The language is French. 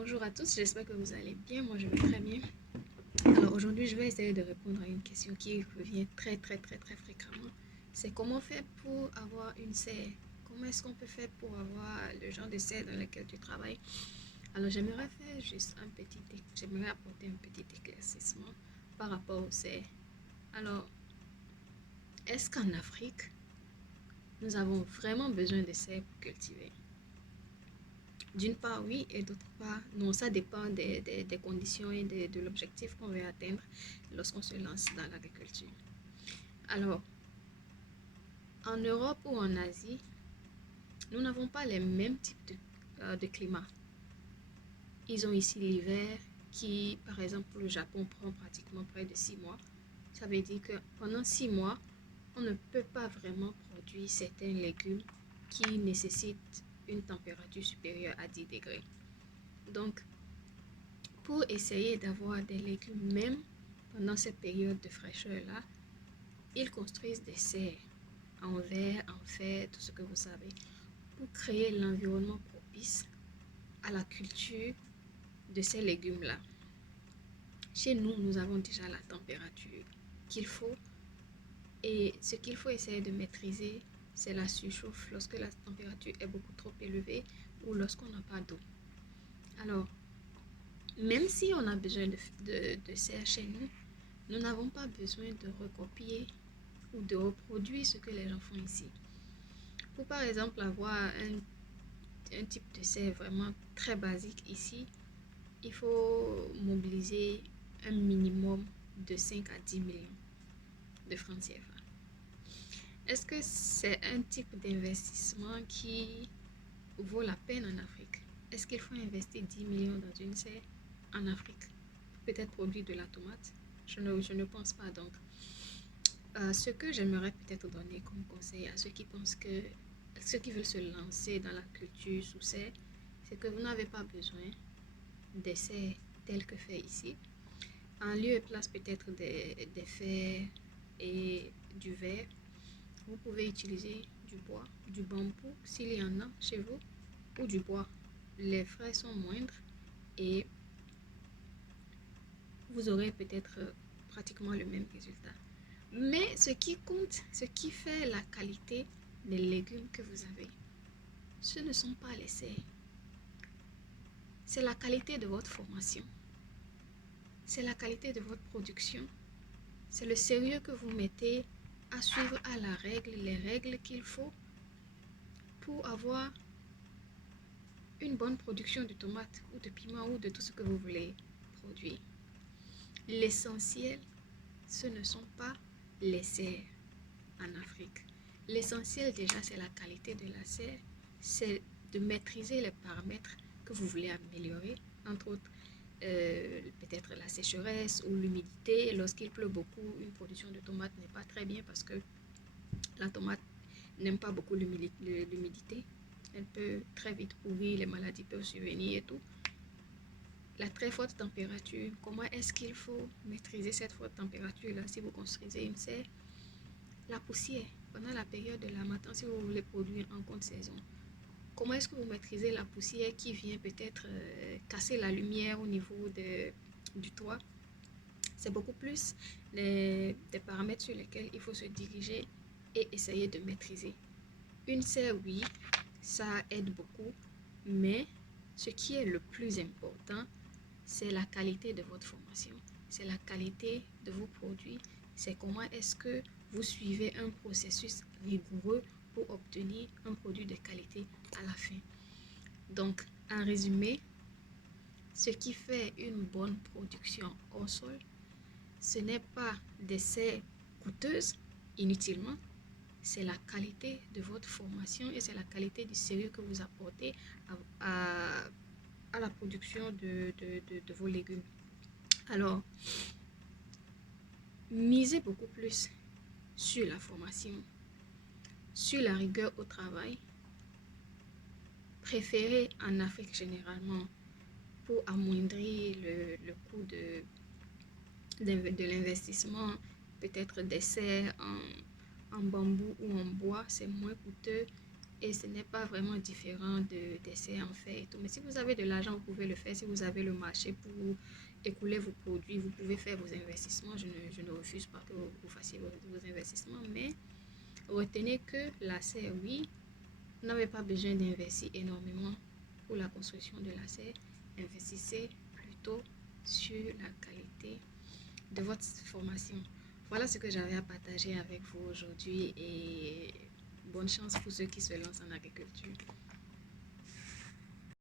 Bonjour à tous, j'espère que vous allez bien. Moi, je vais très bien. Alors aujourd'hui, je vais essayer de répondre à une question qui revient très fréquemment. C'est comment faire pour avoir une serre? Comment est-ce qu'on peut faire pour avoir le genre de serre dans lequel tu travailles? Alors j'aimerais faire juste j'aimerais apporter un petit éclaircissement par rapport aux serres. Alors, est-ce qu'en Afrique, nous avons vraiment besoin de serres pour cultiver? D'une part, oui, et d'autre part, non, ça dépend des conditions et de l'objectif qu'on veut atteindre lorsqu'on se lance dans l'agriculture. Alors, en Europe ou en Asie, nous n'avons pas les mêmes types de climat. Ils ont ici l'hiver qui, par exemple, pour le Japon, prend pratiquement près de 6 mois. Ça veut dire que pendant 6 mois, on ne peut pas vraiment produire certains légumes qui nécessitent une température supérieure à 10 degrés. Donc, pour essayer d'avoir des légumes même pendant cette période de fraîcheur-là, ils construisent des serres en verre, en fer, tout ce que vous savez, pour créer l'environnement propice à la culture de ces légumes-là. Chez nous, nous avons déjà la température qu'il faut et ce qu'il faut essayer de maîtriser, c'est la surchauffe lorsque la température est beaucoup trop élevée ou lorsqu'on n'a pas d'eau. Alors, même si on a besoin de serre chez nous, nous n'avons pas besoin de recopier ou de reproduire ce que les gens font ici. Pour par exemple avoir un type de serre vraiment très basique ici, il faut mobiliser un minimum de 5 à 10 millions de francs CFA. Est-ce que c'est un type d'investissement qui vaut la peine en Afrique? Est-ce qu'il faut investir 10 millions dans une serre en Afrique? Peut-être produire de la tomate? Je ne pense pas. Donc, ce que j'aimerais peut-être donner comme conseil à ceux qui veulent se lancer dans la culture sous serre, c'est que vous n'avez pas besoin d'essais tels que fait ici. En lieu et place peut-être des fers et du verre, vous pouvez utiliser du bois, du bambou s'il y en a chez vous, ou du bois. Les frais sont moindres et vous aurez peut-être pratiquement le même résultat. Mais ce qui compte, ce qui fait la qualité des légumes que vous avez, ce ne sont pas les serres. C'est la qualité de votre formation. C'est la qualité de votre production. C'est le sérieux que vous mettez à suivre à la règle, les règles qu'il faut pour avoir une bonne production de tomates ou de piments ou de tout ce que vous voulez produire. L'essentiel, ce ne sont pas les serres en Afrique. L'essentiel déjà, c'est la qualité de la serre, c'est de maîtriser les paramètres que vous voulez améliorer, entre autres peut-être la sécheresse ou l'humidité. Lorsqu'il pleut beaucoup, une production de tomates n'est pas très bien parce que la tomate n'aime pas beaucoup l'humidité. Elle peut très vite pourrir, les maladies peuvent survenir et tout. La très forte température, comment est-ce qu'il faut maîtriser cette forte température-là si vous construisez une serre? La poussière, pendant la période de l'harmattan, si vous voulez produire en contre-saison, comment est-ce que vous maîtrisez la poussière qui vient peut-être casser la lumière au niveau du toit? C'est beaucoup plus des paramètres sur lesquels il faut se diriger et essayer de maîtriser. Une serre, oui, ça aide beaucoup, mais ce qui est le plus important, c'est la qualité de votre formation, c'est la qualité de vos produits, c'est comment est-ce que vous suivez un processus rigoureux pour obtenir un produit de qualité à la fin. Donc, en résumé, ce qui fait une bonne production au sol, ce n'est pas des serres coûteuses inutilement, c'est la qualité de votre formation et c'est la qualité du sérieux que vous apportez à la production de vos légumes. Alors, misez beaucoup plus sur la formation, sur la rigueur au travail. Préférez en Afrique généralement pour amoindrir le coût de l'investissement, peut-être des serres en bambou ou en bois, c'est moins coûteux et ce n'est pas vraiment différent des serres en fer et tout. Mais si vous avez de l'argent, vous pouvez le faire. Si vous avez le marché pour écouler vos produits, vous pouvez faire vos investissements. Je ne refuse pas que vous fassiez vos investissements, mais retenez que la serre, oui, vous n'avez pas besoin d'investir énormément pour la construction de la serre. Investissez plutôt sur la qualité de votre formation. Voilà ce que j'avais à partager avec vous aujourd'hui et bonne chance pour ceux qui se lancent en agriculture.